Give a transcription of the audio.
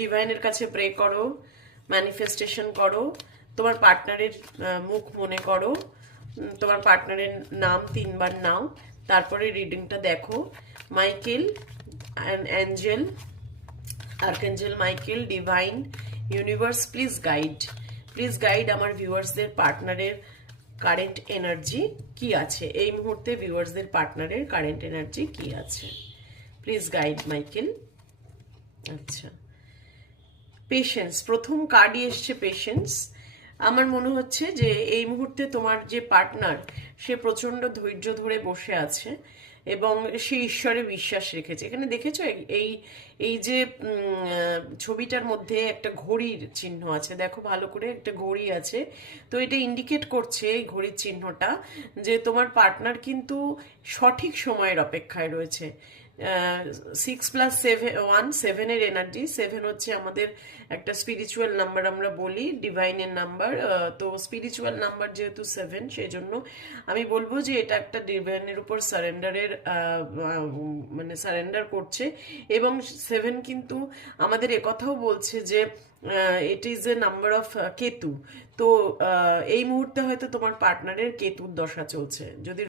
ডিভাইনের কাছে প্রে করো, ম্যানিফেস্টেশন করো, তোমার পার্টনারের মুখ মনে করো, তোমার পার্টনারের নাম 3বার নাও, তারপরে রিডিংটা দেখো। Michael, Angel, archangel Michael, divine, universe, please guide আমার ভিউয়ার্সদের পার্টনারের কারেন্ট এনার্জি কি আছে এই মুহূর্তে, ভিউয়ার্সদের পার্টনারের কারেন্ট এনার্জি কি আছে, প্লিজ গাইড মাইকেল। আচ্ছা, পেশেন্স, প্রথম কার্ডই এসছে পেশেন্স। আমার মনে হচ্ছে যে এই মুহূর্তে তোমার যে পার্টনার, সে প্রচন্ড ধৈর্য ধরে বসে আছে এবং সে ঈশ্বরে বিশ্বাস রেখেছে। এখানে দেখেছো এই এই যে ছবিটার মধ্যে একটা ঘড়ির চিহ্ন আছে, দেখো ভালো করে, একটা ঘড়ি আছে। তো এটা ইন্ডিকেট করছে, এই ঘড়ির চিহ্নটা, যে তোমার পার্টনার কিন্তু সঠিক সময়ের অপেক্ষায় রয়েছে। 6+7 7-এর এনার্জি। 7 হচ্ছে আমাদের একটা স্পিরিচুয়াল নাম্বার, আমরা বলি ডিভাইনের নাম্বার। তো স্পিরিচুয়াল নাম্বার যেহেতু 7, সেই জন্য আমি বলবো যে এটা একটা ডিভাইনের উপর সারেন্ডারের মানে সারেন্ডার করছে। এবং 7 কিন্তু আমাদের একথাও বলছে যে it is a number of Ketu. তো এই মুহূর্তে হয়তো তোমার পার্টনারের কেতুর দশা চলছে। যদি